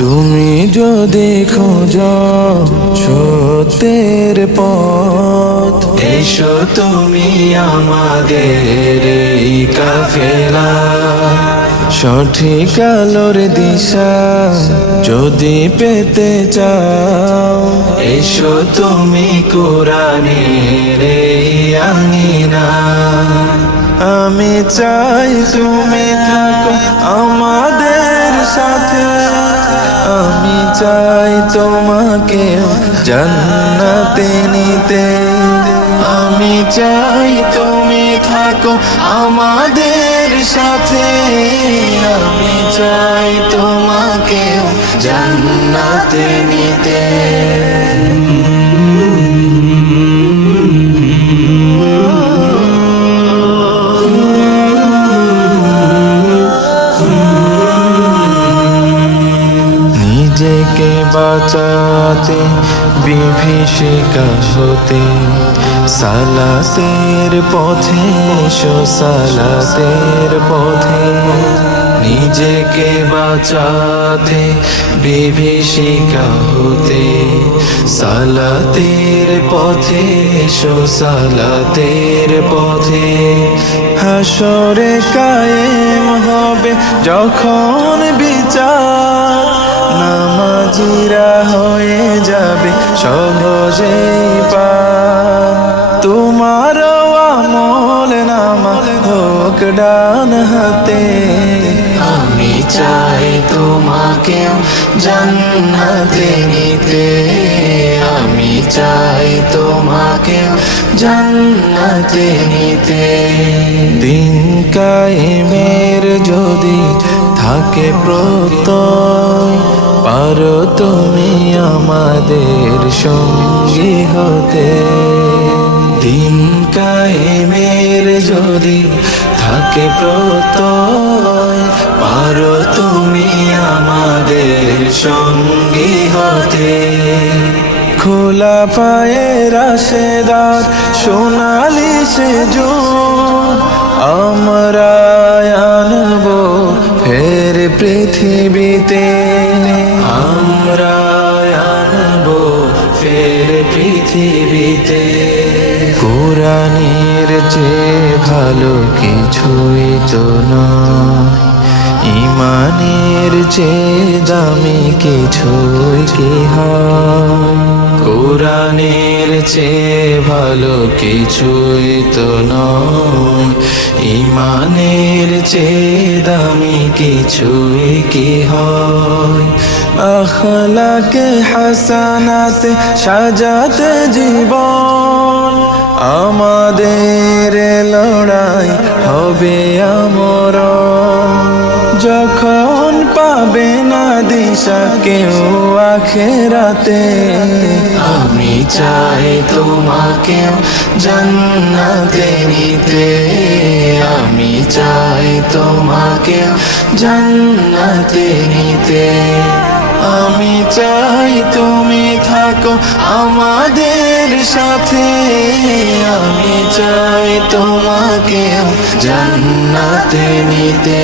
তুমি যদি খোঁজ সত্যের পথ এসো তুমি আমাদের এই কাফেলা। সঠিক আলোর দিশা যদি পেতে চাও এসো তুমি কোরআনের আঙিনা। আমি চাই তুমি থাকো তোমাকে জান্নাতে নিতে। আমি চাই তুমি থাকো আমাদের সাথে। আমি চাই তোমাকে জান্নাতে নিতে। নিজেকে বাঁচাতে, বিভীষিকা হতে। সালাতের পথে সালাতের পথে। নিজেকে বাঁচাতে, বিভীষিকা হতে। সালাতের পথে এসো, সালাতের পথে। হাসরে কায়েম হবে যখন বিচার। নামাজিরা হয়ে যাবে সহজেই পার। তোমার আমল নামা হোক ডান হাতে। আমি চাই তোমাকে জান্নাতে নিতে। আমি চাই তোমাকে জান্নাতে নিতে। দিন কায়েমের যদি থাকে প্রত্যয়। পারো তুমি আমাদের সঙ্গী হতে। দিন কায়েমের যদি থাকে প্রত্যয়, পারো তুমি আমাদের সঙ্গী হতে। খোলা পায়ে রাশেদার সোনালি সে যুগ আমরা পৃথিবীতে আমরা আনব ফের পৃথিবীতে। কোরআনের চেয়ে ভালো কিছুই তো নয়। ইমানের চেয়ে দামি কিছুই কি হয়? কোরআনের চেয়ে ভালো কিছুই তো নয়। ইমানের চেয়ে দামি কিছুই কি হয়? আখলাকে হাসানাতে সাজাতে জীবন, আমাদের লড়াই হবে আমর যখন পাবে না দিশা কেউ আখেরাতে। আমি চাই তোমাকে জান্নাতে নিতে। আমি চাই তোমাকে জান্নাতে নিতে। আমি চাই তুমি থাকো আমাদের সাথে। আমি চাই তোমাকে জান্নাতে নিতে।